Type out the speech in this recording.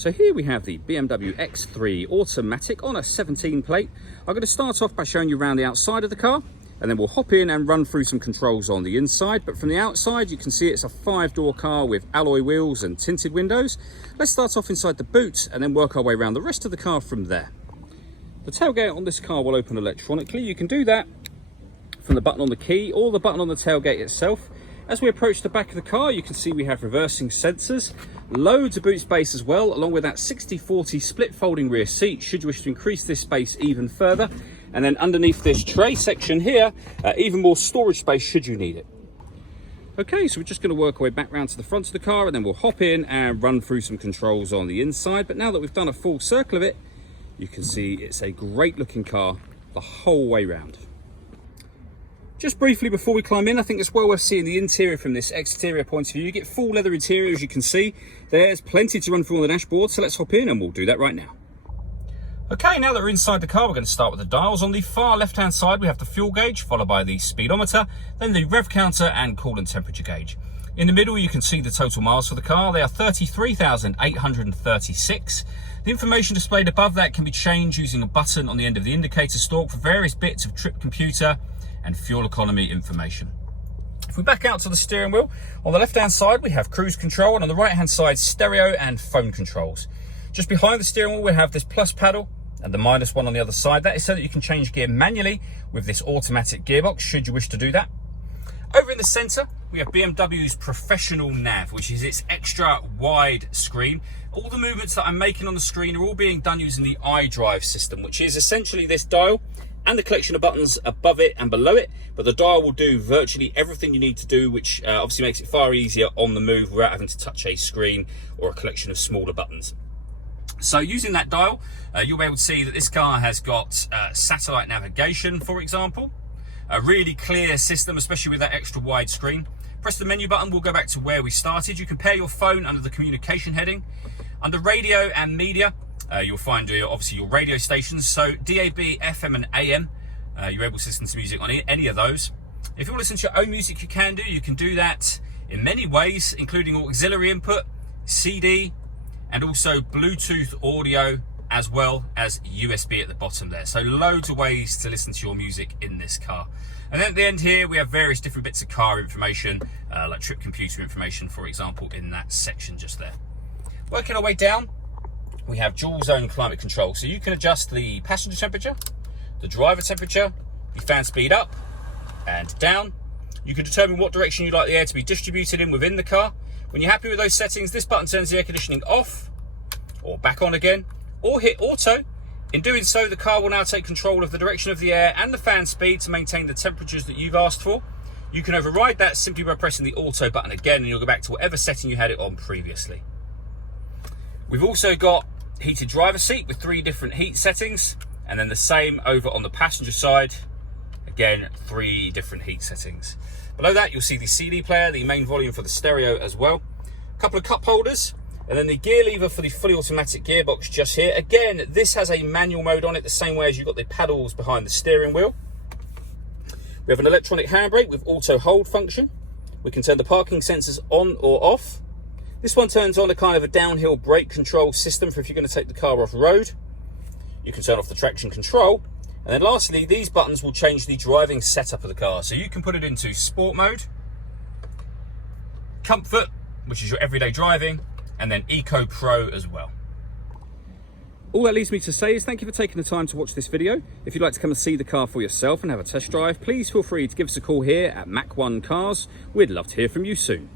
So here we have the BMW X3 automatic on a 17 plate. I'm going to start off by showing you around the outside of the car, and then we'll hop in and run through some controls on the inside. But from the outside, you can see it's a 5-door car with alloy wheels and tinted windows. Let's start off inside the boot and then work our way around the rest of the car from there. The tailgate on this car will open electronically. You can do that from the button on the key or the button on the tailgate itself. As we approach the back of the car, you can see we have reversing sensors, loads of boot space as well, along with that 60/40 split folding rear seat, should you wish to increase this space even further. And then underneath this tray section here, even more storage space should you need it. Okay, so we're just going to work our way back round to the front of the car, and then we'll hop in and run through some controls on the inside. But now that we've done a full circle of it, you can see it's a great looking car the whole way round. Just briefly before we climb in, I think it's well worth seeing the interior from this exterior point of view. You get full leather interior, as you can see. There's plenty to run through on the dashboard, so let's hop in and we'll do that right now. Okay, now that we're inside the car, we're going to start with the dials. On the far left-hand side, we have the fuel gauge, followed by the speedometer, then the rev counter and coolant temperature gauge. In the middle, you can see the total miles for the car. They are 33,836. The information displayed above that can be changed using a button on the end of the indicator stalk for various bits of trip computer and fuel economy information. If we back out to the steering wheel, on the left-hand side, we have cruise control, and on the right-hand side, stereo and phone controls. Just behind the steering wheel, we have this plus paddle and the minus one on the other side. That is so that you can change gear manually with this automatic gearbox, should you wish to do that. Over in the center, we have BMW's professional nav, which is its extra wide screen. All the movements that I'm making on the screen are all being done using the iDrive system, which is essentially this dial and the collection of buttons above it and below it. But the dial will do virtually everything you need to do, which obviously makes it far easier on the move without having to touch a screen or a collection of smaller buttons. So using that dial, you'll be able to see that this car has got satellite navigation, for example. A really clear system, especially with that extra wide screen. Press the menu button, we'll go back to where we started. You can pair your phone under the communication heading. Under radio and media, you'll find obviously your radio stations. So DAB, FM and AM, you're able to listen to music on any of those. If you want to listen to your own music, you can do that in many ways, including auxiliary input, CD, and also Bluetooth audio, as well as USB at the bottom there. So loads of ways to listen to your music in this car. And then at the end here, we have various different bits of car information, like trip computer information, for example, in that section just there. Working our way down, we have dual zone climate control. So you can adjust the passenger temperature, the driver temperature, the fan speed up and down. You can determine what direction you'd like the air to be distributed in within the car. When you're happy with those settings, this button turns the air conditioning off or back on again, or hit auto. In doing so, the car will now take control of the direction of the air and the fan speed to maintain the temperatures that you've asked for. You can override that simply by pressing the auto button again, and you'll go back to whatever setting you had it on previously. We've also got heated driver seat with 3 different heat settings, and then the same over on the passenger side. Again, 3 different heat settings. Below that, you'll see the CD player, the main volume for the stereo as well. A couple of cup holders, and then the gear lever for the fully automatic gearbox just here. Again, this has a manual mode on it, the same way as you've got the paddles behind the steering wheel. We have an electronic handbrake with auto hold function. We can turn the parking sensors on or off. This one turns on a kind of a downhill brake control system for if you're going to take the car off road. You can turn off the traction control. And then lastly, these buttons will change the driving setup of the car. So you can put it into sport mode, comfort, which is your everyday driving, and then Eco Pro as well. All that leaves me to say is thank you for taking the time to watch this video. If you'd like to come and see the car for yourself and have a test drive, please feel free to give us a call here at Mach 1 Cars. We'd love to hear from you soon.